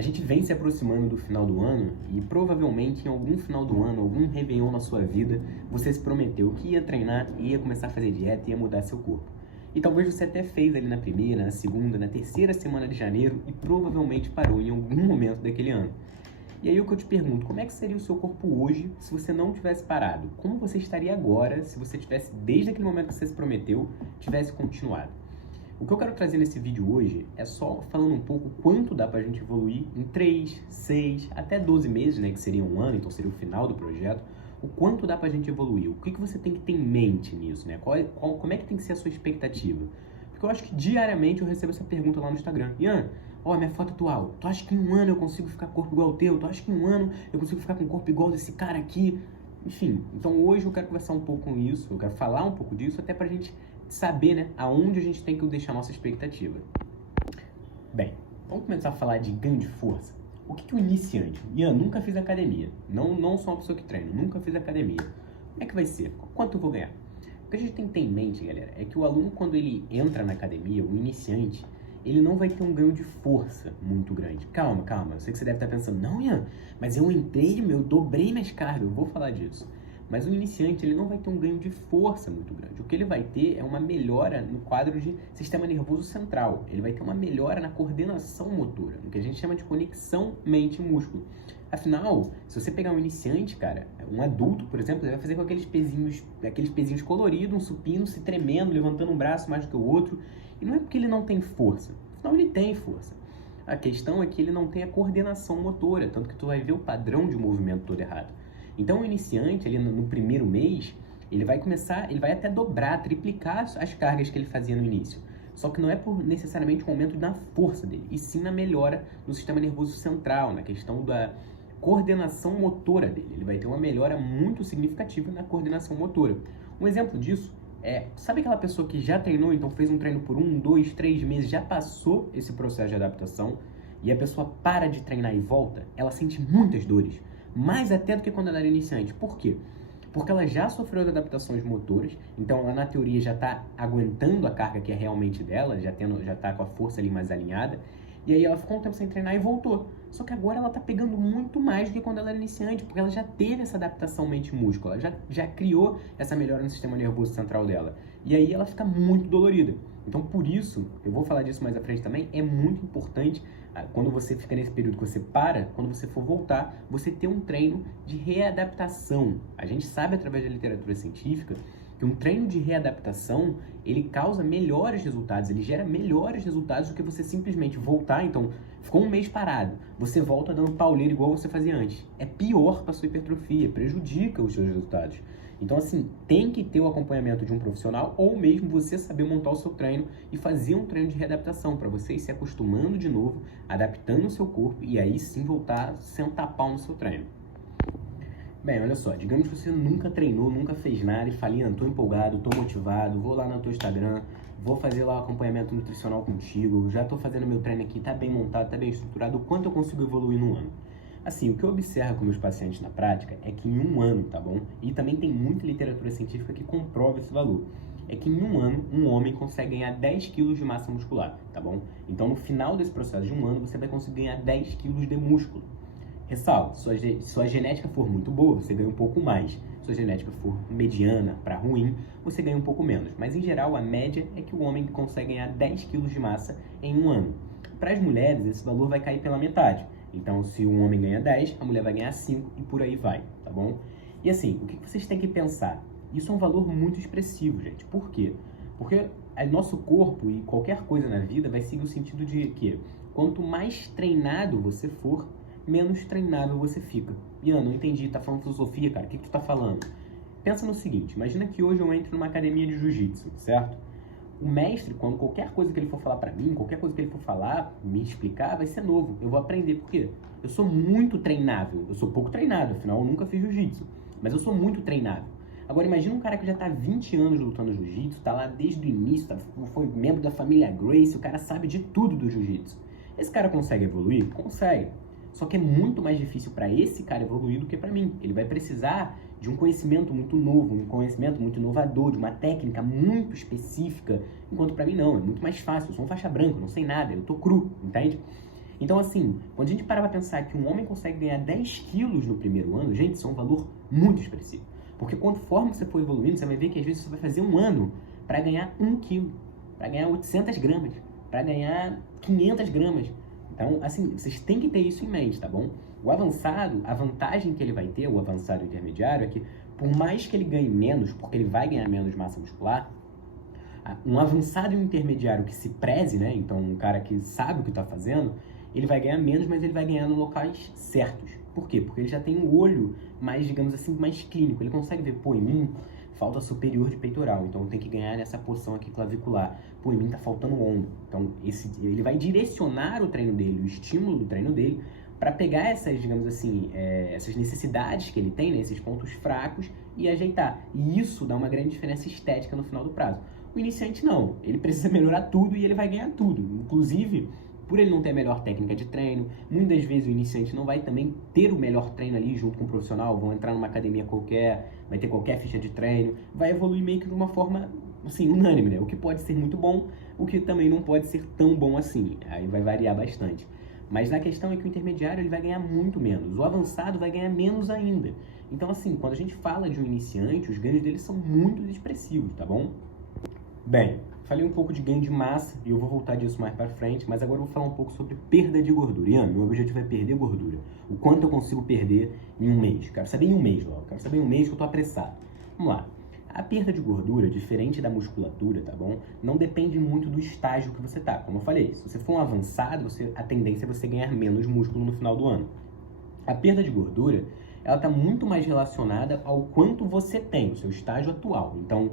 A gente vem se aproximando do final do ano e provavelmente em algum final do ano, algum réveillon na sua vida, você se prometeu que ia treinar, ia começar a fazer dieta e ia mudar seu corpo. E talvez você até fez ali na primeira, na segunda, na terceira semana de janeiro e provavelmente parou em algum momento daquele ano. E aí o que eu te pergunto, como é que seria o seu corpo hoje se você não tivesse parado? Como você estaria agora se você tivesse, desde aquele momento que você se prometeu, tivesse continuado? O que eu quero trazer nesse vídeo hoje é só falando um pouco quanto dá pra gente evoluir em 3, 6, até 12 meses, né, que seria um ano, então seria o final do projeto, o quanto dá pra gente evoluir, o que você tem que ter em mente nisso, né, como é que tem que ser a sua expectativa? Porque eu acho que diariamente eu recebo essa pergunta lá no Instagram, Ian, ó, minha foto atual, tu acha que em um ano eu consigo ficar com corpo igual ao teu? Tu acha que em um ano eu consigo ficar com o corpo igual desse cara aqui? Enfim, então hoje eu quero conversar um pouco com isso, eu quero falar um pouco disso, até pra gente saber, né, aonde a gente tem que deixar a nossa expectativa. Bem, vamos começar a falar de ganho de força. O que o iniciante, Ian, nunca fiz academia, não sou uma pessoa que treina, nunca fiz academia. Como é que vai ser? Quanto eu vou ganhar? O que a gente tem que ter em mente, galera, é que o aluno, quando ele entra na academia, o iniciante, ele não vai ter um ganho de força muito grande. Calma, eu sei que você deve estar pensando, não, Ian, mas eu entrei, eu dobrei minhas cargas, eu vou falar disso. Mas o iniciante, ele não vai ter um ganho de força muito grande. O que ele vai ter é uma melhora no quadro de sistema nervoso central. Ele vai ter uma melhora na coordenação motora, no que a gente chama de conexão mente-músculo. Afinal, se você pegar um iniciante, cara, um adulto, por exemplo, ele vai fazer com aqueles pezinhos coloridos, um supino, se tremendo, levantando um braço mais do que o outro. E não é porque ele não tem força. Afinal, ele tem força. A questão é que ele não tem a coordenação motora, tanto que tu vai ver o padrão de movimento todo errado. Então o iniciante, ali no primeiro mês, ele vai até dobrar, triplicar as cargas que ele fazia no início. Só que não é por necessariamente um aumento na força dele, e sim na melhora no sistema nervoso central, na questão da coordenação motora dele. Ele vai ter uma melhora muito significativa na coordenação motora. Um exemplo disso sabe aquela pessoa que já treinou, então fez um treino por 1, 2, 3 meses, já passou esse processo de adaptação, e a pessoa para de treinar e volta, ela sente muitas dores. Mais até do que quando ela era iniciante. Por quê? Porque ela já sofreu de adaptações motoras, então ela na teoria já está aguentando a carga que é realmente dela, já está com a força ali mais alinhada, e aí ela ficou um tempo sem treinar e voltou. Só que agora ela está pegando muito mais do que quando ela era iniciante, porque ela já teve essa adaptação mente-músculo, ela já criou essa melhora no sistema nervoso central dela. E aí ela fica muito dolorida. Então por isso, eu vou falar disso mais à frente também, é muito importante quando você fica nesse período que você para, quando você for voltar, você ter um treino de readaptação. A gente sabe através da literatura científica que um treino de readaptação, ele causa melhores resultados, ele gera melhores resultados do que você simplesmente voltar. Então, ficou um mês parado, você volta dando pauleira igual você fazia antes. É pior para sua hipertrofia, prejudica os seus resultados. Então, assim, tem que ter o acompanhamento de um profissional ou mesmo você saber montar o seu treino e fazer um treino de readaptação para você ir se acostumando de novo, adaptando o seu corpo e aí sim voltar a sentar pau no seu treino. Bem, olha só, digamos que você nunca treinou, nunca fez nada e fala, tô empolgado, tô motivado, vou lá no teu Instagram, vou fazer lá o acompanhamento nutricional contigo, já tô fazendo meu treino aqui, tá bem montado, tá bem estruturado, o quanto eu consigo evoluir no ano? Assim, o que eu observo com meus pacientes na prática é que em um ano, tá bom? E também tem muita literatura científica que comprova esse valor. É que em um ano, um homem consegue ganhar 10 quilos de massa muscular, tá bom? Então, no final desse processo de um ano, você vai conseguir ganhar 10 quilos de músculo. Ressalvo, se sua genética for muito boa, você ganha um pouco mais. Se sua genética for mediana para ruim, você ganha um pouco menos. Mas, em geral, a média é que o homem consegue ganhar 10 quilos de massa em um ano. Para as mulheres, esse valor vai cair pela metade. Então, se um homem ganha 10, a mulher vai ganhar 5 e por aí vai, tá bom? E assim, o que vocês têm que pensar? Isso é um valor muito expressivo, gente. Por quê? Porque nosso corpo e qualquer coisa na vida vai seguir o sentido de que quanto mais treinado você for, menos treinável você fica. Ian, não entendi, tá falando filosofia, cara, o que tu tá falando? Pensa no seguinte, imagina que hoje eu entro numa academia de jiu-jitsu, certo? O mestre, quando qualquer coisa que ele for falar pra mim, qualquer coisa que ele for falar, me explicar, vai ser novo. Eu vou aprender. Por quê? Eu sou muito treinável. Eu sou pouco treinado, afinal eu nunca fiz jiu-jitsu. Mas eu sou muito treinável. Agora imagina um cara que já tá há 20 anos lutando jiu-jitsu, tá lá desde o início, foi membro da família Gracie, o cara sabe de tudo do jiu-jitsu. Esse cara consegue evoluir? Consegue. Só que é muito mais difícil para esse cara evoluir do que para mim. Ele vai precisar de um conhecimento muito novo, um conhecimento muito inovador, de uma técnica muito específica, enquanto para mim não, é muito mais fácil. Eu sou um faixa branca, não sei nada, eu tô cru, entende? Então, assim, quando a gente para pra pensar que um homem consegue ganhar 10 quilos no primeiro ano, gente, isso é um valor muito expressivo. Porque conforme você for evoluindo, você vai ver que às vezes você vai fazer um ano para ganhar 1 quilo, para ganhar 800 gramas, para ganhar 500 gramas. Então, assim, vocês têm que ter isso em mente, tá bom? O avançado, a vantagem que ele vai ter, o avançado intermediário, é que por mais que ele ganhe menos, porque ele vai ganhar menos massa muscular, um avançado e um intermediário que se preze, né? Então, um cara que sabe o que está fazendo, ele vai ganhar menos, mas ele vai ganhar nos locais certos. Por quê? Porque ele já tem um olho mais, digamos assim, mais clínico. Ele consegue ver, pô, em mim falta superior de peitoral, então tem que ganhar nessa porção aqui clavicular. Pô, em mim tá faltando ombro. Então, ele vai direcionar o treino dele, o estímulo do treino dele, para pegar essas, digamos assim, essas necessidades que ele tem, né, esses pontos fracos, e ajeitar. E isso dá uma grande diferença estética no final do prazo. O iniciante não, ele precisa melhorar tudo e ele vai ganhar tudo. Inclusive, por ele não ter a melhor técnica de treino, muitas vezes o iniciante não vai também ter o melhor treino ali junto com o profissional, vão entrar numa academia qualquer, vai ter qualquer ficha de treino, vai evoluir meio que de uma forma, assim, unânime, né? O que pode ser muito bom, o que também não pode ser tão bom assim, aí vai variar bastante. Mas na questão é que o intermediário ele vai ganhar muito menos, o avançado vai ganhar menos ainda. Então, assim, quando a gente fala de um iniciante, os ganhos dele são muito expressivos, tá bom? Bem, falei um pouco de ganho de massa e eu vou voltar disso mais para frente, mas agora eu vou falar um pouco sobre perda de gordura. Ian, meu objetivo é perder gordura. O quanto eu consigo perder em um mês? Quero saber em um mês, logo. Quero saber em um mês que eu tô apressado. Vamos lá. A perda de gordura, diferente da musculatura, tá bom? Não depende muito do estágio que você tá. Como eu falei, se você for um avançado, a tendência é você ganhar menos músculo no final do ano. A perda de gordura, ela tá muito mais relacionada ao quanto você tem, o seu estágio atual. Então,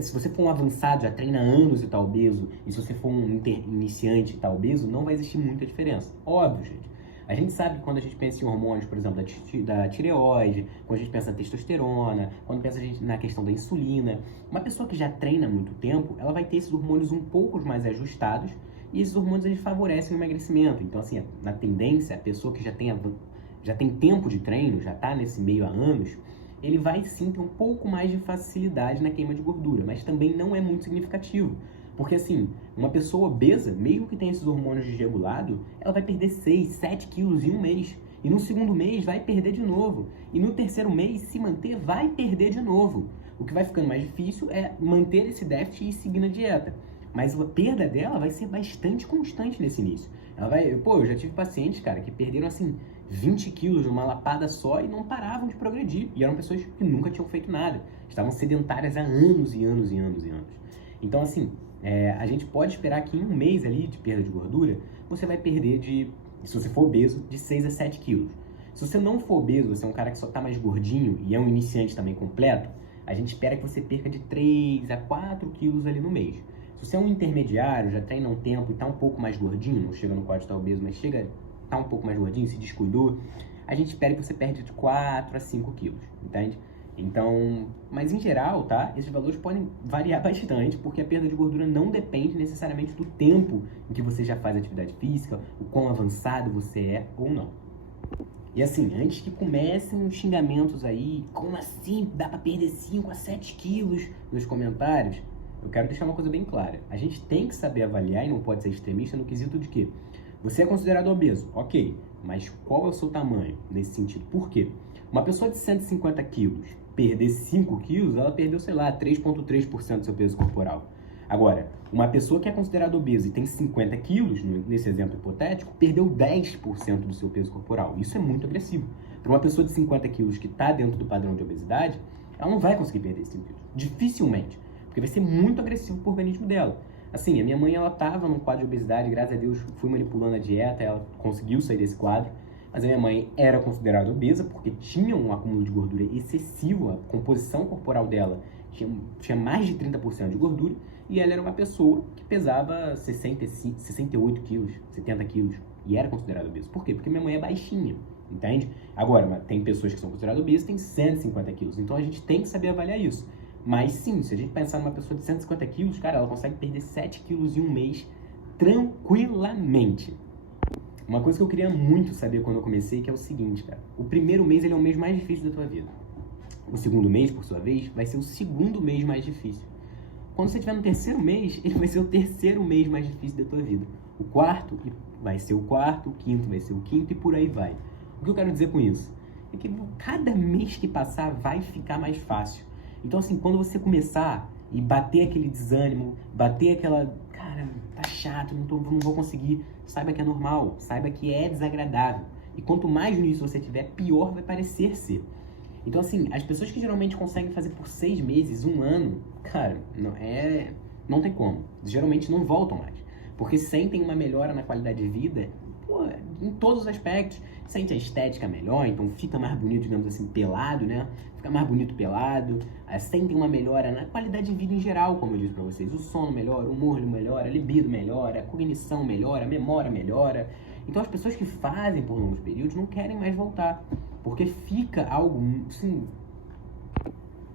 se você for um avançado, já treina há anos e tá obeso, e se você for um iniciante e tá obeso, não vai existir muita diferença. Óbvio, gente. A gente sabe que quando a gente pensa em hormônios, por exemplo, da tireoide, quando a gente pensa na testosterona, quando pensa na questão da insulina, uma pessoa que já treina há muito tempo, ela vai ter esses hormônios um pouco mais ajustados, e esses hormônios eles favorecem o emagrecimento. Então, assim, na tendência, a pessoa que já tem tempo de treino, já tá nesse meio há anos, ele vai sim ter um pouco mais de facilidade na queima de gordura, mas também não é muito significativo. Porque assim, uma pessoa obesa, mesmo que tenha esses hormônios desregulados, ela vai perder 6, 7 quilos em um mês. E no segundo mês vai perder de novo. E no terceiro mês, se manter, vai perder de novo. O que vai ficando mais difícil é manter esse déficit e seguir na dieta. Mas a perda dela vai ser bastante constante nesse início. Eu já tive pacientes, cara, que perderam assim 20 quilos numa lapada só e não paravam de progredir. E eram pessoas que nunca tinham feito nada. Estavam sedentárias há anos e anos e anos e anos. Então, assim, a gente pode esperar que em um mês ali de perda de gordura, você vai perder se você for obeso, de 6 a 7 quilos. Se você não for obeso, você é um cara que só tá mais gordinho e é um iniciante também completo, a gente espera que você perca de 3 a 4 quilos ali no mês. Se você é um intermediário, já treina um tempo e tá um pouco mais gordinho, não chega no quadro de tá obeso, mas tá um pouco mais gordinho, se descuidou, a gente espera que você perde de 4 a 5 quilos, entende? Então, mas em geral, tá? Esses valores podem variar bastante, porque a perda de gordura não depende necessariamente do tempo em que você já faz atividade física, o quão avançado você é ou não. E assim, antes que comecem os xingamentos aí, como assim dá pra perder 5 a 7 quilos nos comentários, eu quero deixar uma coisa bem clara. A gente tem que saber avaliar e não pode ser extremista no quesito de que você é considerado obeso, ok, mas qual é o seu tamanho nesse sentido? Por quê? Uma pessoa de 150 quilos perder 5 quilos, ela perdeu, sei lá, 3,3% do seu peso corporal. Agora, uma pessoa que é considerada obesa e tem 50 quilos, nesse exemplo hipotético, perdeu 10% do seu peso corporal. Isso é muito agressivo. Para uma pessoa de 50 quilos que está dentro do padrão de obesidade, ela não vai conseguir perder 5 quilos. Dificilmente. Porque vai ser muito agressivo para o organismo dela. Assim, a minha mãe, ela estava num quadro de obesidade, graças a Deus fui manipulando a dieta, ela conseguiu sair desse quadro. Mas a minha mãe era considerada obesa porque tinha um acúmulo de gordura excessivo, a composição corporal dela tinha mais de 30% de gordura, e ela era uma pessoa que pesava 68 quilos, 70 quilos, e era considerada obesa. Por quê? Porque minha mãe é baixinha, entende? Agora, tem pessoas que são consideradas obesas e tem 150 quilos, então a gente tem que saber avaliar isso. Mas sim, se a gente pensar numa pessoa de 150 quilos, cara, ela consegue perder 7 quilos em um mês tranquilamente. Uma coisa que eu queria muito saber quando eu comecei, que é o seguinte, cara. O primeiro mês, ele é o mês mais difícil da tua vida. O segundo mês, por sua vez, vai ser o segundo mês mais difícil. Quando você estiver no terceiro mês, ele vai ser o terceiro mês mais difícil da tua vida. O quarto, e vai ser o quarto, o quinto vai ser o quinto e por aí vai. O que eu quero dizer com isso? É que cada mês que passar vai ficar mais fácil. Então assim, quando você começar e bater aquele desânimo, bater aquela, cara, tá chato, não vou conseguir, saiba que é normal, saiba que é desagradável. E quanto mais nisso você tiver, pior vai parecer ser. Então assim, as pessoas que geralmente conseguem fazer por 6 meses, 1 ano, cara, não tem como. Geralmente não voltam mais. Porque sentem uma melhora na qualidade de vida, pô, em todos os aspectos. Sente a estética melhor, então fica mais bonito, digamos assim, pelado, né? Fica mais bonito pelado. Sentem uma melhora na qualidade de vida em geral, como eu disse pra vocês. O sono melhora, o humor melhora, a libido melhora, a cognição melhora, a memória melhora. Então as pessoas que fazem por longos períodos não querem mais voltar. Porque fica algo, assim...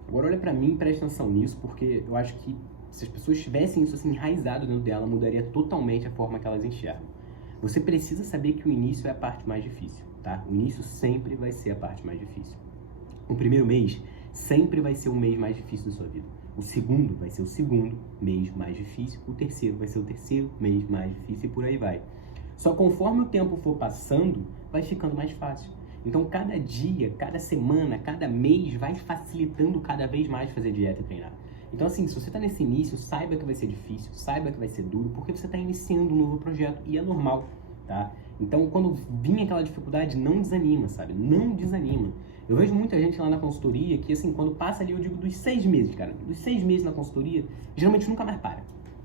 Agora olha pra mim e presta atenção nisso, porque eu acho que se as pessoas tivessem isso assim enraizado dentro dela, mudaria totalmente a forma que elas enxergam. Você precisa saber que o início é a parte mais difícil, tá? O início sempre vai ser a parte mais difícil. O primeiro mês sempre vai ser o mês mais difícil da sua vida. O segundo vai ser o segundo mês mais difícil. O terceiro vai ser o terceiro mês mais difícil e por aí vai. Só conforme o tempo for passando, vai ficando mais fácil. Então, cada dia, cada semana, cada mês vai facilitando cada vez mais fazer dieta e treinar. Então, assim, se você está nesse início, saiba que vai ser difícil, saiba que vai ser duro, porque você está iniciando um novo projeto e é normal, tá? Então, quando vir aquela dificuldade, não desanima, sabe? Não desanima. Eu vejo muita gente lá na consultoria que, assim, quando passa ali, eu digo dos 6 meses, cara, dos 6 meses na consultoria, geralmente nunca mais para,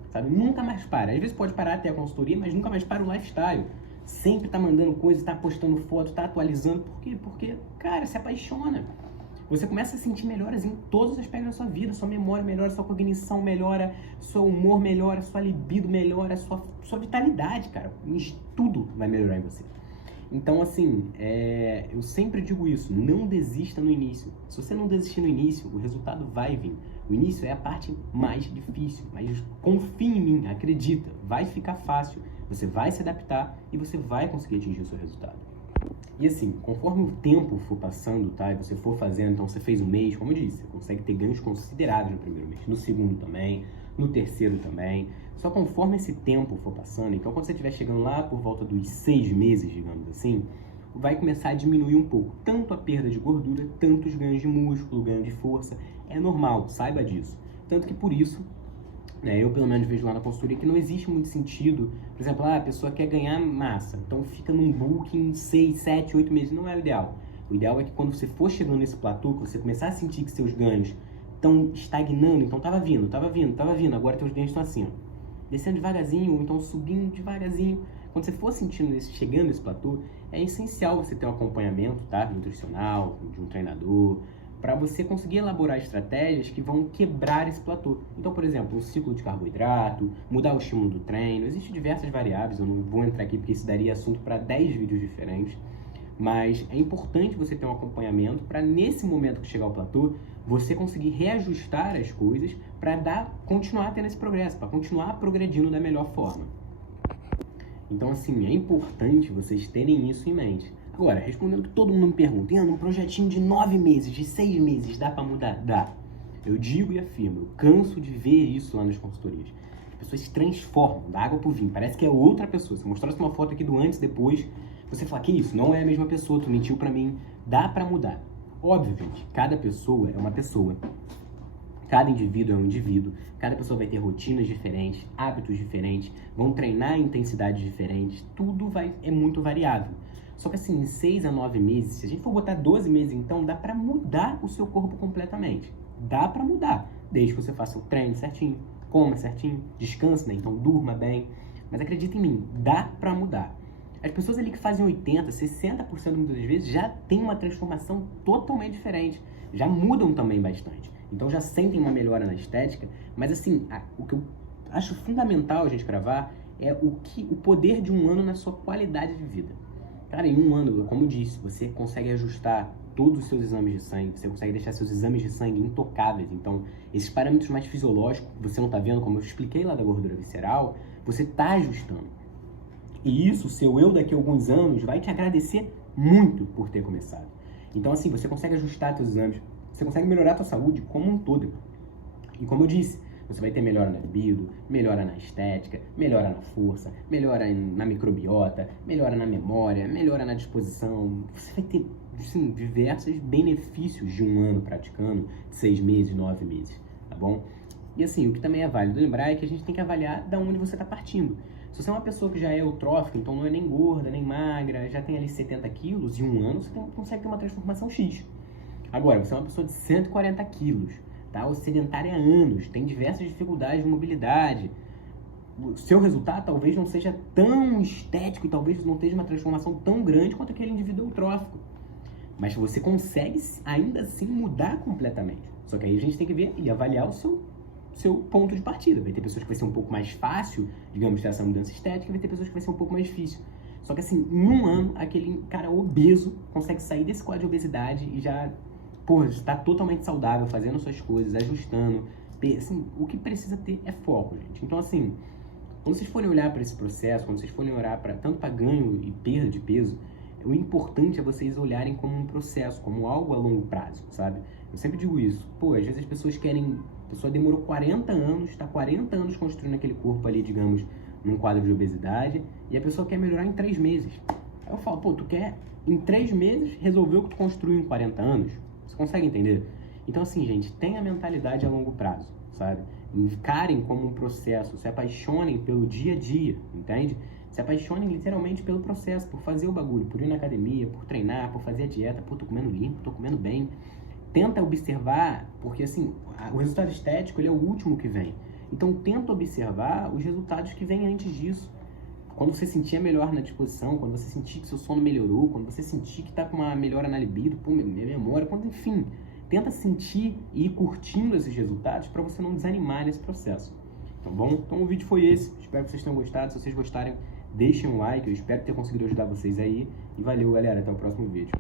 sabe? Nunca mais para. Às vezes pode parar até a consultoria, mas nunca mais para o lifestyle. Sempre tá mandando coisa, tá postando foto, tá atualizando. Por quê? Porque, cara, se apaixona. Você começa a sentir melhoras em todos os aspectos da sua vida. Sua memória melhora, sua cognição melhora, seu humor melhora, sua libido melhora, sua vitalidade, cara. Tudo vai melhorar em você. Então, assim, eu sempre digo isso, não desista no início. Se você não desistir no início, o resultado vai vir. O início é a parte mais difícil, mas confie em mim, acredita, vai ficar fácil. Você vai se adaptar e você vai conseguir atingir o seu resultado. E assim, conforme o tempo for passando, tá, e você for fazendo, então você fez um mês, como eu disse, você consegue ter ganhos consideráveis no primeiro mês, no segundo também, no terceiro também. Só conforme esse tempo for passando, então quando você estiver chegando lá por volta dos 6 meses, digamos assim, vai começar a diminuir um pouco, tanto a perda de gordura, tanto os ganhos de músculo, ganho de força. É normal, saiba disso. Tanto que por isso, eu pelo menos vejo lá na consultoria que não existe muito sentido, por exemplo, a pessoa quer ganhar massa, então fica num bulk em 6, 7, 8 meses, não é o ideal. O ideal é que quando você for chegando nesse platô, que você começar a sentir que seus ganhos estão estagnando, então tava vindo, agora teus ganhos estão assim, ó, descendo devagarzinho, ou então subindo devagarzinho. Quando você for sentindo chegando nesse platô, é essencial você ter um acompanhamento, tá, nutricional, de um treinador, para você conseguir elaborar estratégias que vão quebrar esse platô. Então, por exemplo, um ciclo de carboidrato, mudar o estímulo do treino, existem diversas variáveis, eu não vou entrar aqui porque isso daria assunto para 10 vídeos diferentes, mas é importante você ter um acompanhamento para nesse momento que chegar ao platô, você conseguir reajustar as coisas para continuar tendo esse progresso, para continuar progredindo da melhor forma. Então, assim, é importante vocês terem isso em mente. Agora, respondendo que todo mundo me pergunta, um projetinho de 9 meses, de 6 meses, dá pra mudar? Dá. Eu digo e afirmo, eu canso de ver isso lá nas consultorias. As pessoas se transformam da água pro vinho, parece que é outra pessoa. Se eu mostrasse uma foto aqui do antes e depois, você fala, que isso, não é a mesma pessoa, tu mentiu pra mim. Dá pra mudar. Óbvio, gente, cada pessoa é uma pessoa. Cada indivíduo é um indivíduo, cada pessoa vai ter rotinas diferentes, hábitos diferentes, vão treinar em intensidades diferentes, tudo é muito variável. Só que assim, em 6 a 9 meses, se a gente for botar 12 meses, então dá pra mudar o seu corpo completamente. Dá pra mudar, desde que você faça o treino certinho, coma certinho, descanse, né? Então durma bem. Mas acredita em mim, dá pra mudar. As pessoas ali que fazem 80%, 60% muitas vezes já tem uma transformação totalmente diferente. Já mudam também bastante. Então já sentem uma melhora na estética. Mas assim, o que eu acho fundamental a gente gravar é o poder de um ano na sua qualidade de vida. Cara, em um ano, como eu disse, você consegue ajustar todos os seus exames de sangue, você consegue deixar seus exames de sangue intocáveis. Então, esses parâmetros mais fisiológicos, você não tá vendo, como eu expliquei lá da gordura visceral, você tá ajustando. E isso, seu eu daqui a alguns anos vai te agradecer muito por ter começado. Então, assim, você consegue ajustar seus exames, você consegue melhorar a tua saúde como um todo. E como eu disse, Você vai ter melhora na libido, melhora na estética, melhora na força, melhora na microbiota, melhora na memória, melhora na disposição. Você vai ter, sim, diversos benefícios de um ano praticando, 6 meses, 9 meses, tá bom? E assim, o que também é válido lembrar é que a gente tem que avaliar da onde você está partindo. Se você é uma pessoa que já é eutrófica, então não é nem gorda, nem magra, já tem ali 70 quilos, em um ano você consegue ter uma transformação X. Agora, você é uma pessoa de 140 quilos, tá? Ou sedentária há anos, tem diversas dificuldades de mobilidade. O seu resultado talvez não seja tão estético e talvez não tenha uma transformação tão grande quanto aquele indivíduo eutrófico. Mas você consegue ainda assim mudar completamente. Só que aí a gente tem que ver e avaliar o seu ponto de partida. Vai ter pessoas que vai ser um pouco mais fácil, digamos, ter essa mudança estética, vai ter pessoas que vai ser um pouco mais difícil. Só que assim, em um ano, aquele cara obeso consegue sair desse quadro de obesidade e já, está totalmente saudável, fazendo suas coisas, ajustando. Assim, o que precisa ter é foco, gente. Então assim, quando vocês forem olhar para esse processo, quando vocês forem olhar tanto para ganho e perda de peso, o importante é vocês olharem como um processo, como algo a longo prazo, sabe? Eu sempre digo isso. Às vezes as pessoas querem... A pessoa demorou 40 anos, está 40 anos construindo aquele corpo ali, digamos, num quadro de obesidade, e a pessoa quer melhorar em 3 meses. Aí eu falo, tu quer em 3 meses resolver o que tu construiu em 40 anos? Você consegue entender? Então assim, gente, tenha a mentalidade a longo prazo, sabe? Encarem como um processo, se apaixonem pelo dia a dia, entende? Se apaixonem literalmente pelo processo, por fazer o bagulho, por ir na academia, por treinar, por fazer a dieta, tô comendo limpo, tô comendo bem. Tenta observar, porque assim, o resultado estético ele é o último que vem. Então tenta observar os resultados que vêm antes disso. Quando você sentir melhor na disposição, quando você sentir que seu sono melhorou, quando você sentir que tá com uma melhora na libido, memória, enfim. Tenta sentir e ir curtindo esses resultados para você não desanimar nesse processo. Tá bom? Então o vídeo foi esse. Espero que vocês tenham gostado. Se vocês gostarem, deixem um like. Eu espero ter conseguido ajudar vocês aí. E valeu, galera. Até o próximo vídeo.